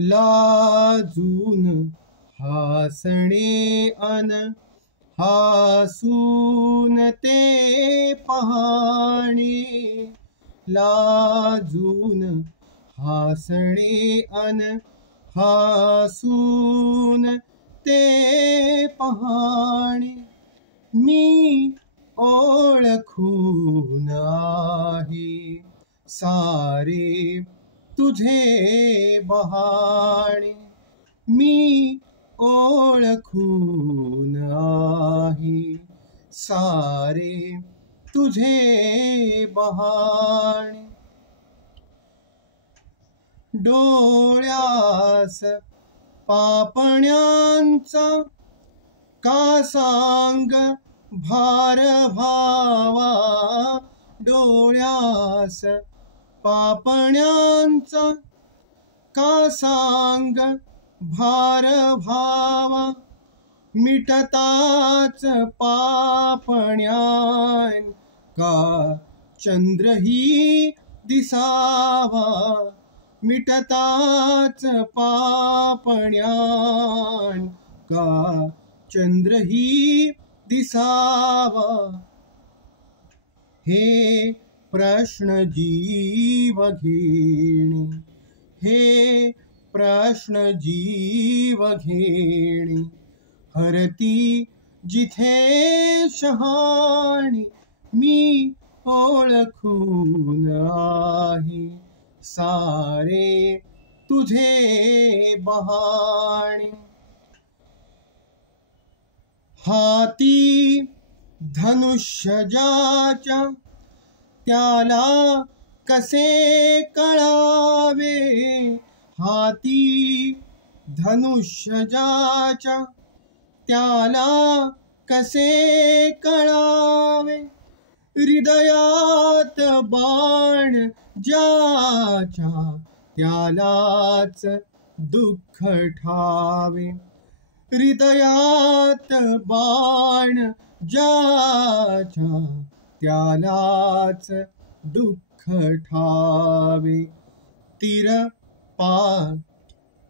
लाजून हासणे अन हासून ते पहाणे. लाजून हासणे अन हासून ते पहाणे. मी ओळखून आहे सारे तुझे बहाणे. मी ओळखून आहे सारे तुझे बहाणे. डोळ्यास पापण्यांचा का सांग भार भावा. डोळ्यास पापण्यांचा का सांग भार भावा. मिटताच पापण्यान का चंद्रही दिसावा. मिटताच पापण्यान का चंद्रही दिसावा. हे प्रश्न जीव घेणे. हे प्रश्न जीव घेणे. हरती जिथे शहाणी. मी ओळखून आहे सारे तुझे बहाणे. हाती धनुष्य ज्याच्या त्याला कसे कळावे. हाती धनुष्य ज्याच्या त्याला कसे कळावे. हृदयात बाण ज्याच्या त्यालाच दुःख ठावे. हृदयात बाण ज्याच्या त्यालाच दुःख ठावे. तिरपा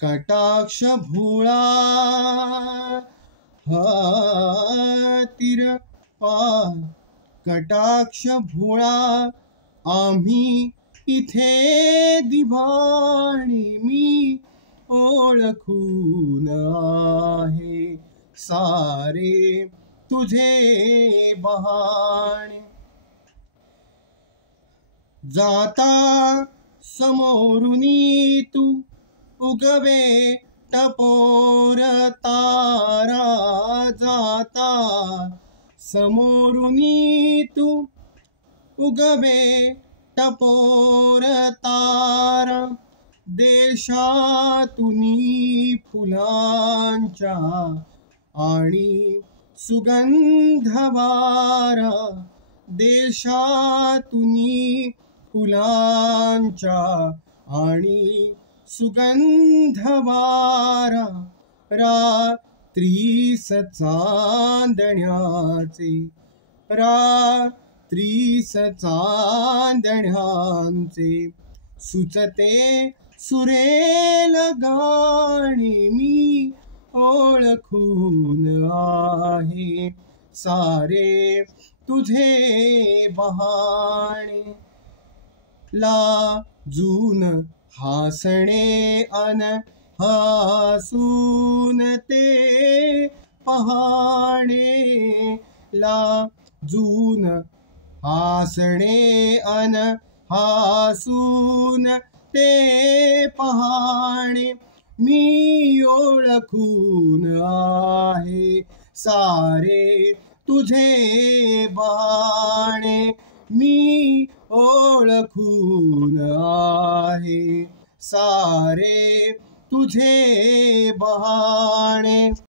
कटाक्ष भोळा. तिरपा कटाक्ष भोळा. आम्ही इथे दिवाणी. मी ओळखून आहे सारे तुझे बहाणे. जाता समोरुनी तू उगवे टपोर तारा. जाता समोरुनी तू उगवे टपोर तारा. देशातुनी फुलांच्या आणि सुगंध वारा. देशातुनी फुलांच्या आणि सुगंध वारा. रात्रीस चांदण्याचे. रात्रीस चांदण्याचे सुचते सुरेल गाणे. मी ओळखून आहे सारे तुझे बहाणे. लाजून हासणे अन हासून ते पहाणे. लाजून हासणे अन हासून ते पहाणे. मी ओळखून आहे सारे तुझे बहाणे. मी ओळखून आहे सारे तुझे बहाणे.